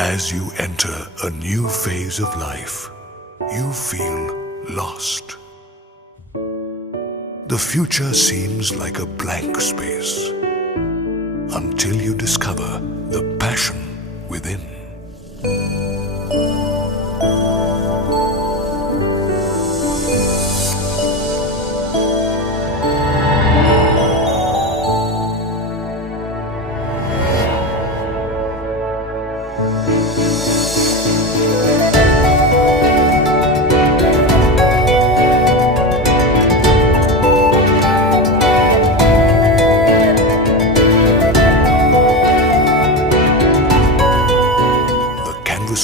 As you enter a new phase of life, you feel lost. The future seems like a blank space until you discover the passion within.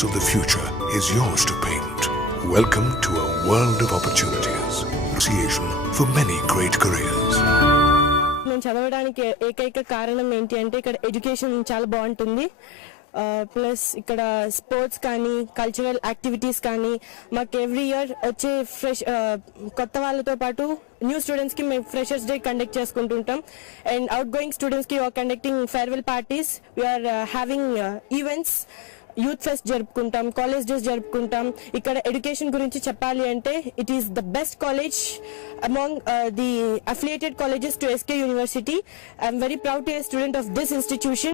Of the future is yours to paint. Welcome to a world of opportunities. Association for many great careers. నేను చదవడానికి ఏకైక కారణం ఏంటి అంటే ఇక్కడ ఎడ్యుకేషన్ చాలా బాగుంటుంది. ప్లస్ ఇక్కడ స్పోర్ట్స్ కానీ కల్చరల్ యాక్టివిటీస్ కానీ మాకు ఎవ్రీ ఇయర్ వచ్చే కొత్త వాళ్ళతో పాటు న్యూ స్టూడెంట్స్కి మేము ఫ్రెషర్స్ డే కండక్ట్ చేసుకుంటుంటాం. అండ్ అవుట్ గోయింగ్ స్టూడెంట్స్కి we are conducting farewell parties, we are having events, youth fest జరుపుకుంటాం, కాలేజ్ డేస్ జరుపుకుంటాం. ఇక్కడ ఎడ్యుకేషన్ గురించి చెప్పాలి అంటే it is the best college among the affiliated colleges to SK university. I'm very proud to be a student of this institution.